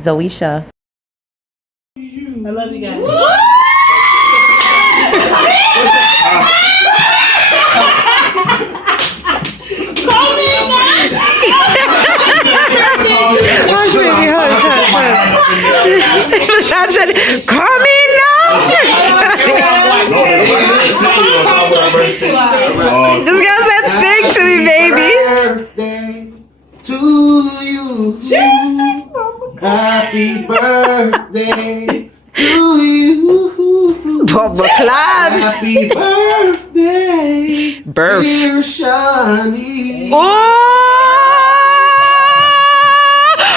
Zoisha. I love you guys. Sean said, call me now. This girl said, sing to me, baby. Birthday to you. Happy birthday to you. Bubba Cloud. Happy birthday, Birth. dear Shani. Oh!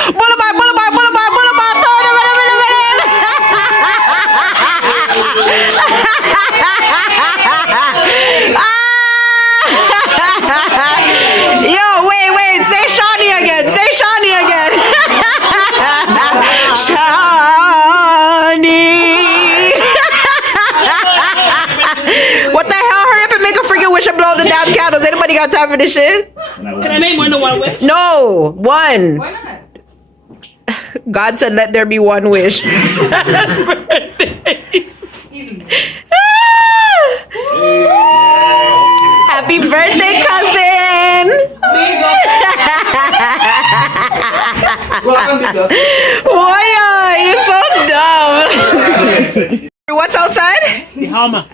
Boulevard, boulevard, boulevard, boulevard. Yo, wait. Say Shawnee again. Say Shawnee again. Shawnee. What the hell? Hurry up and make a freaking wish and blow the damn candles. Anybody got time for this shit? Can I make more than one wish? No, one. Why not? God said, let there be one wish. Happy birthday, cousin. Woya, you're so dumb. What's outside? The Hummer.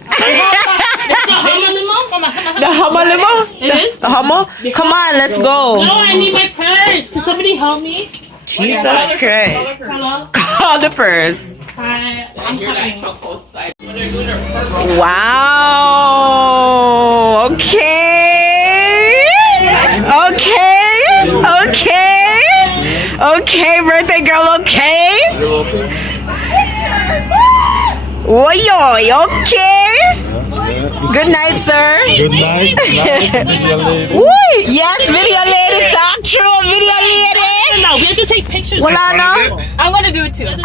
The Hummer limo? It is? The Hummer? Come on, let's go. No, I need my purse. Can somebody help me? Jesus Christ. Hello? Call the purse. Hi. I'm coming. Wow. Okay, birthday girl, okay? Oy, okay? Good night, sir. Good night. Woo! Yes, video lady, talk true, video lady. No, we have to take pictures. Well, I know. I'm gonna do it too. Ayo!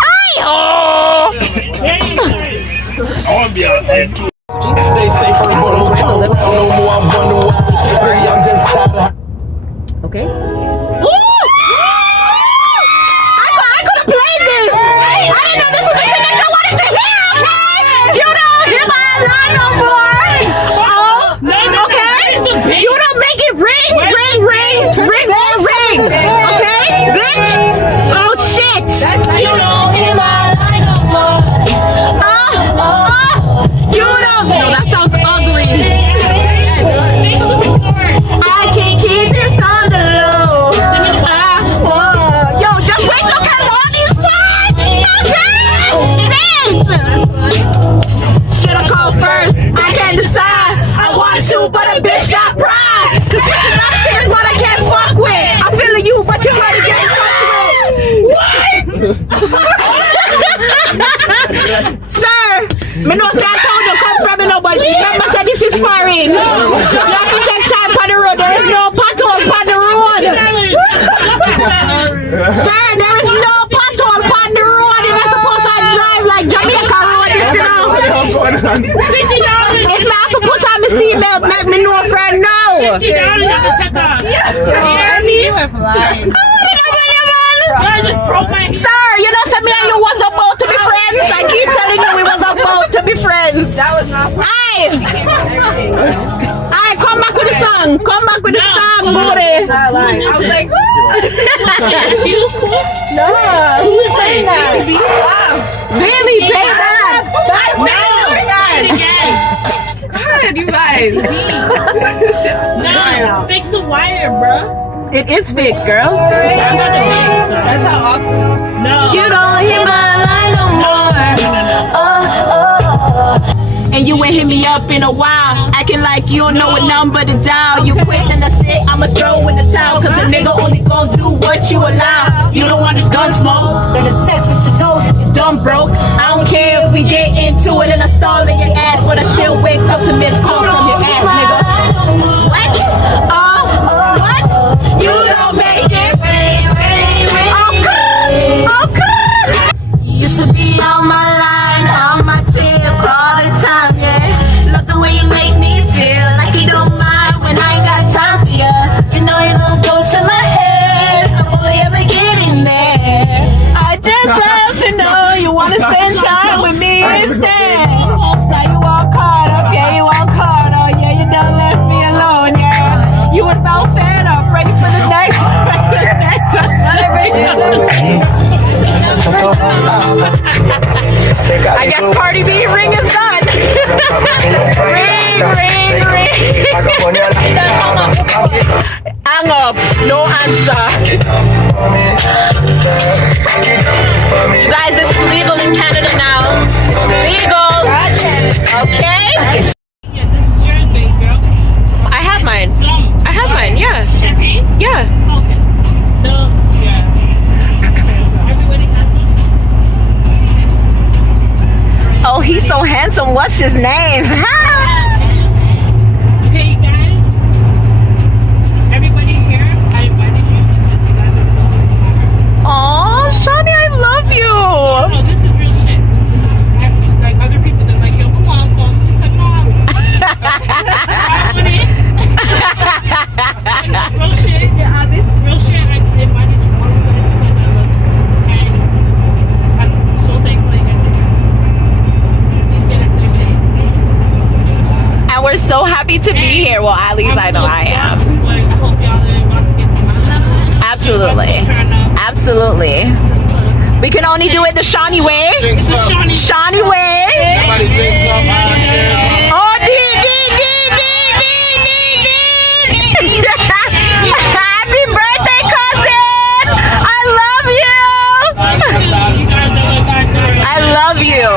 I want to be out there too. Okay. I could have played this. I didn't know this was the shit that you wanted to hear, okay? You don't hear my line no more. Oh, okay? You don't make it ring. Okay, bitch? Oh, shit. You don't hear my line no more. You don't. No, that sounds ugly. I can't keep this on the low. Yo, just wait till Carloni's part. Okay? Shoulda called first. I can't decide. I want to, but a bitch got pride. Cause picking up shit is what I can't fuck with. I'm feeling you, but you're already getting touched with. What? Sir, me know say I told you come from me, no, but remember say this is foreign. You have to take time on the road. There is no pothole on the road. Sir, there is no pothole on the road. You're not supposed to drive like Jamaica road, you know. If I have to put on my seatbelt, make me know, friend, no. You were flying. I just broke my head. Sir, you know, me and you was about to be friends. I keep telling you we was about to be friends. That was not Aye, come back with the song. Come back with the song, booty. I was like, She was cool. no, who's saying that? Really, pay back. God, you guys. No, fix the wire, bro. It is fixed, girl. That's not the mix. That's how awesome. No. You don't hear my line no more. And you ain't hit me up in a while, acting like you don't know what number to dial. You quit and that's it, I'ma throw in the towel. Cause a nigga only gon' do what you allow. You don't want this gun smoke, better text with your nose, you dumb broke. I don't care if we get into it and I stall in your ass, but I still wake up to miss calls from your ass, nigga. What? What? You don't make it rain, rain, rain. Oh good. You used to be on my line, on my tip all the time, yeah. Love the way you make me feel like you don't mind when I ain't got time for you. You know you don't go to my head, I'm only ever getting there. I just Hang up. No answer. You guys, this is legal in Canada now. It's legal. Okay? Yeah, this is your date, girl. I have mine. I have mine, yeah. Champagne? Yeah. Okay. No, yeah. Everybody handsome? Oh, he's so handsome. What's his name? Okay, you guys. Everybody here, I invited you because you guys are closest to my heart. Oh, Shani, I love you. No, this is real shit. Like other people, they're like, yo, come on, come. It's like, no, I want it. Real shit. Yeah, Abby. Real shit. I invited you all you guys because I love you. And I'm so thankful that you guys are here. Please get us their shit. And we're so happy to be here. Well, at least I know I am. Like, I hope y'all are about to get to my level. Absolutely. Absolutely. We can only do it the Shawnee way. It's a Shawnee. Shawnee way. Everybody drink some hot Oh, Happy birthday, cousin. I love you. You guys are like my story. I love you.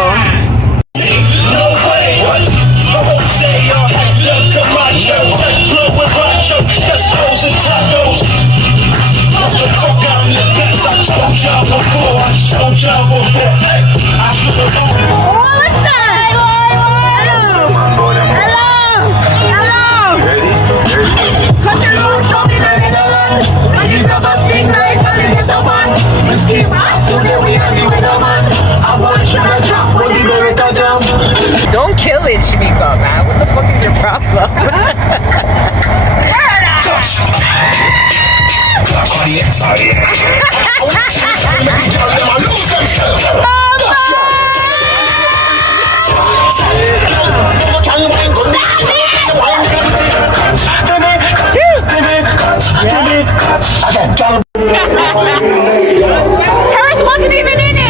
Oh, what's that? Hello. Cut your load, show me the middle. When you grab a sting like a little man. Whiskey rock, today we are the man. I want sugar drop when the Beretta jump. Don't kill it, Shamika, man. What the fuck is your problem? Harris wasn't even in it.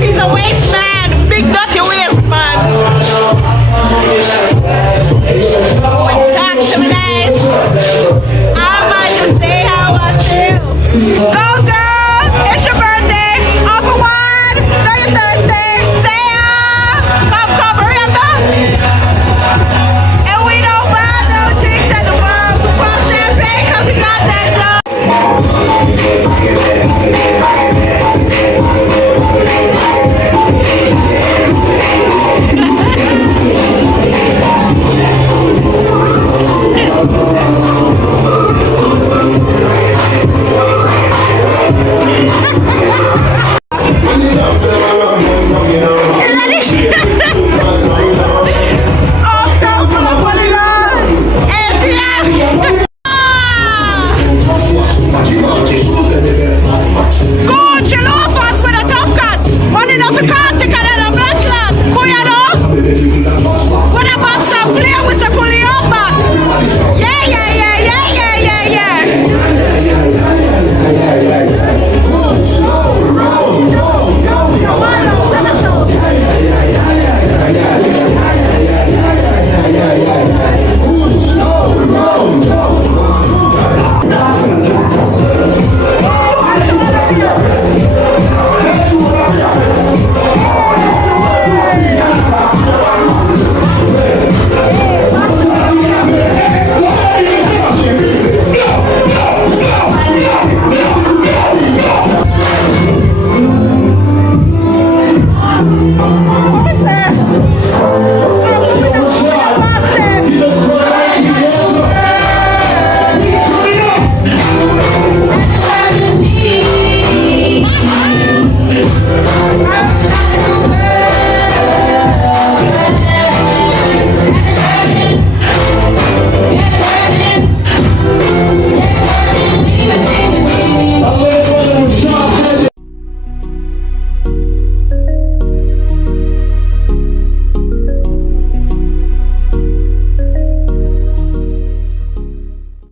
He's a waste man, big dirty waste man. Talk to me nice. I'm about to say how I feel. Go girl, it's your birthday. All for one. Know you're thirsty. Say come, hurry up, go. And we don't buy no drinks at the bar. We pop champagne 'cause we got that dough.